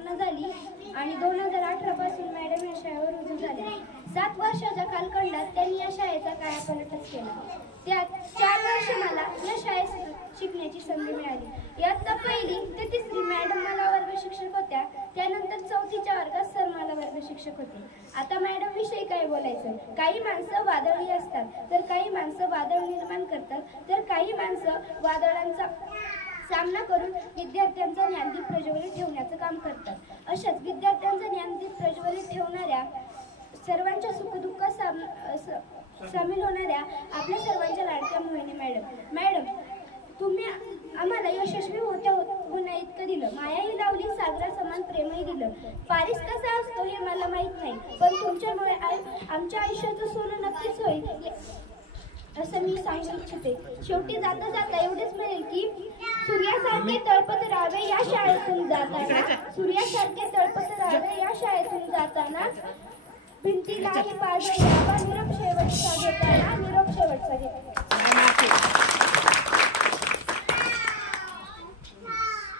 स्थापना झाली आणि 2018 पासून मॅडम या शाळेवर रुजू झाल्या. 7 वर्षाच्या कालखंडात त्यांनी या शाळेचा कायापालटच केला. त्यात 4 वर्ष मला या शाळेत शिकण्याची संधी मिळाली. इयत्ता 1ली ते 3री मॅडम मला वर्ग शिक्षक होत्या. त्यानंतर 4थीच्या वर्गात सर मला वर्ग शिक्षक होते. आता मॅडम विषयी काय बोलायचं. काही माणसं वादळी असतात, तर काही माणसं वादळ निर्माण करतात, तर काही माणसं वादळांचा सामना करून विद्यार्थ्यांचा ज्ञानदीप प्रज्वलित ठेवण्याचं काम करतात. अशाच विद्यार्थ्यांचा ज्ञानदीप प्रज्वलित ठेवणाऱ्या, सर्वांच्या सुखदुःखात सामील होणाऱ्या आपल्या सर्वांच्या लाडक्या मोहिनी मॅडम, तुम्ही आम्हाला यशस्वी होण्या इतकं दिलं. मायाही लावली, सागरासमान प्रेमही दिलं. पारिस कसा असतो हे मला माहीत नाही, पण तुमच्यामुळे आमच्या आयुष्याचं सोनं नक्कीच होईल असं मी सांगू इच्छिते. शेवटी जाता जाता एवढेच म्हणेल की सूर्यासारखे तळपत राहावे या शाळेतून जाताना भिंतीलाही पाजळ यावा निरक्षर